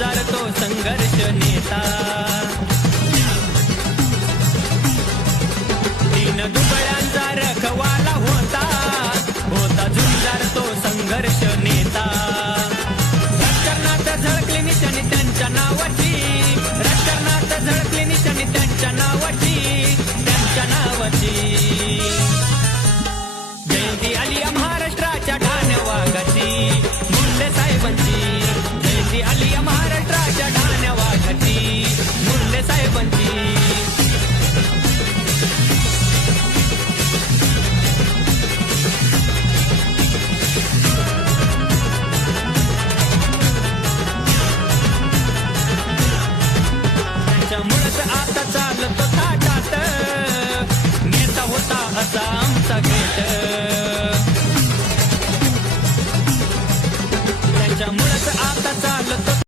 झुंजार तो संघर्ष नेता. तीन दुबळ्यांचा रखवाला होता, होता झुंजार तो संघर्ष नेता. राजकारणात झळकले निशाणी त्यांच्या नावाची.